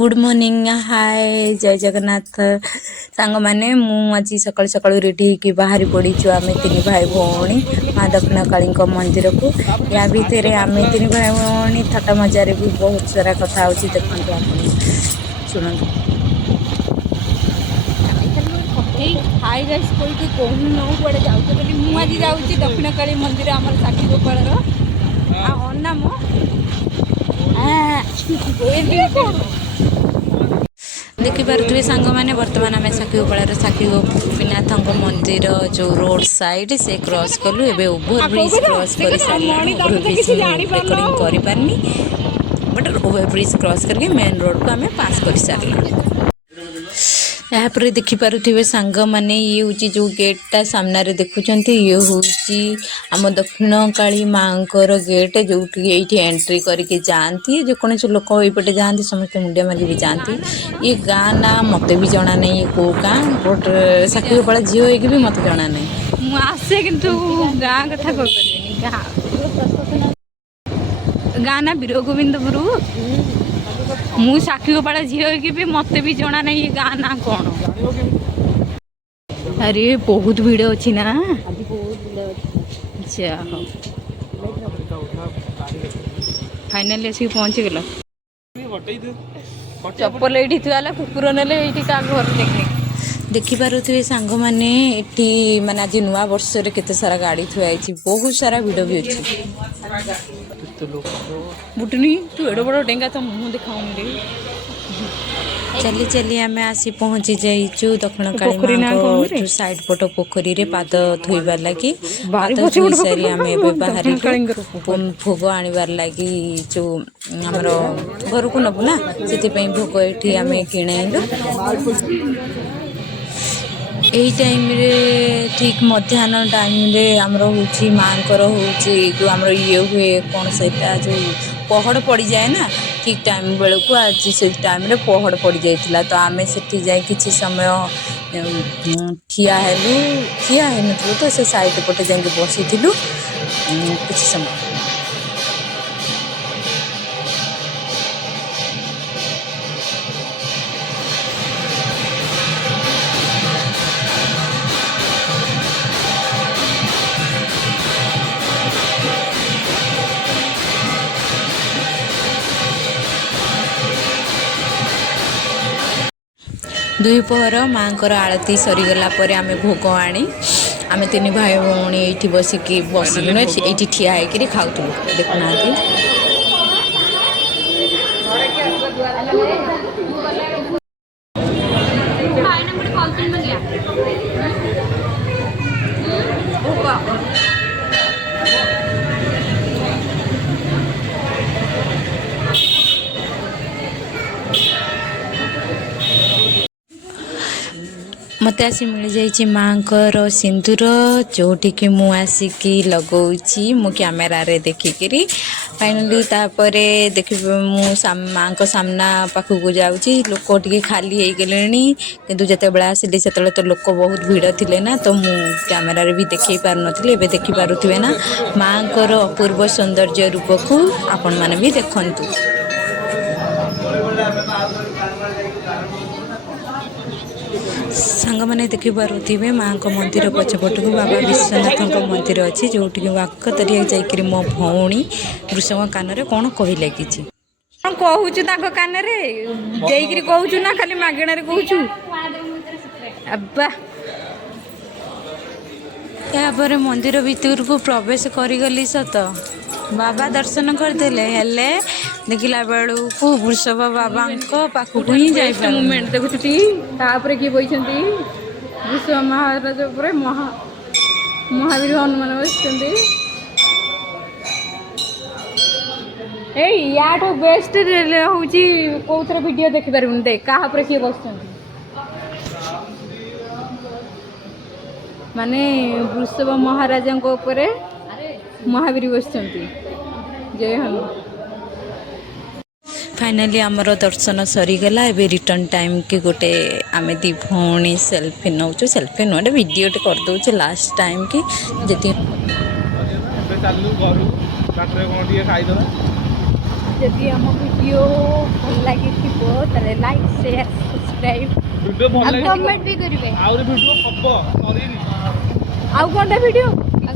good morning hi जय जगन्नाथ सांग माने मु आज सकाल सकाल रेडी होकर बाहरी पड़ीचु आम तीन भाई भौणी माँ दक्षिण काली मंदिर को या भितर आम तीन भाई भौणी थट्टा मजार भी बहुत सारा कथा हो देखते शुणु हाई गाइस कोई कहून कुआड़े जाऊँ बोली मुझे जाऊँगी दक्षिण काली मंदिर आम साक्षी गोपाल अन्ना मो देखिपे सांग मैंने बर्तमान आम साक्षी गोपाल साक्षी गोपीनाथ मंदिर जो रोड साइड से क्रॉस कलु एवं ओभर ब्रिज क्रॉस कर सारे ओभर ब्रिज रिकॉर्डिंग कर पारनी बट ओभर ब्रिज क्रॉस करके मेन रोड को आम पास कर सारे यापर देखिपे सांग मैंने ये हूँ जो गेटा सामने देखुं ये हूँ आम दक्षिण काली माँ गेट जो ये एंट्री करके जाती जेकोसी लोक ये जाती समस्त मुंडिया मारी भी जाती ये गाँ ना मत भी जना नहीं कौ गाँ बट साक्षी गोपाल झील होगी भी मत जना नहीं आसे कि गाँ कथा गाँ ना वीर गोविंदपुर मु साक्षी गोपाल झील कि भी मत भी जना नहीं गाँ ना कौन अरे बहुत भीड़ अच्छी ना फाइनाली आसिक पहुँची गल चप्पल ये थुआला कुकुर ना क्या घर टेक्निक देखिपे सांग मैंने माने आज नुआ वर्ष केते सारा गाड़ी थुआई बहुत सारा भिड़ भी अच्छी बुटनी तू एड बड़ डेंगा तो मुँह दिखाऊँ चली चली आम आसी पहुँची जाइचु दक्षिण काली माँ जो साइड पट पोखरी रे पाद धोइबार लगी पाद धोई सारी आम बाहर भोग आनिबार लगी जो आमर घर को नबू ना से भोग ये आम किणेलु यही टाइम रे ठीक मध्याह्न टाइम रे आमर हूँ माँ जो आमर ये हुए कौन सहीटा जो पहड़ पड़ जाए ना ठीक टाइम बेलू को आज से टाइम रे पहड़ पड़ जाइला तो आम से जाए किसी समय ठिया है तो से साइड पटे जा बसी किसी समय दुपहर माँ आरती सरीगला आम भोग आनी आम तीन भाई भौणी ये बसिकी बसिलु ये ठिया होकर खाऊलु देखुना मत आसी मिल जाइए माँ सिंदूर जोटी कि मु आसिकी लगौची मो कैमेरा रे देखिकी फाइनाली तापर देख मु माँ सामना पाखक जाऊँगी लोक टे खाली हो गले किंतु जिते बड़े आसिली से तो लोक बहुत भिड़ थिले ना तो मु कैमेरा रे भी देखे पार नथिले एबे देखि पारुथिबे ना माँ अपूर्व सौंदर्य रूप को आपण माने भी देखंतु सांग मैंने देखिपे माँ मंदिर पछपट को बाबा विश्वनाथ मंदिर अच्छी जो वाक तरिया जाकर मो भौणी वृषभ कान कौन कह लगी कहूँ कान कहूँ ना खाली मागण कहूँ यापर मंदिर भीतर को प्रवेश करी सत बाबा दर्शन करदेले हेले देखला बेलू को वृषभ बाबा पाखक ही जाए मुमेंट देखुं किए बही वृषभ महाराज महावीर हनुमान बसते या बेस्ट हूँ कौन वीडियो देखिपार देख क्या किए बस माने वृषभ महाराजा महावीर बस जय हनुमान फाइनाली आमर दर्शन सरीगला एबे रिटर्न टाइम के गोटे आम दी भौणी सेल्फी नौ सेल्फी नुटे वीडियो कर दौचे लास्ट टाइम की जी जदि आम वीडियो भल लगी ताले लाइक शेयर सब्सक्राइब वीडियो भल कमेंट भी करेंगे आउरी वीडियो हब सरीनी आउ कौन वीडियो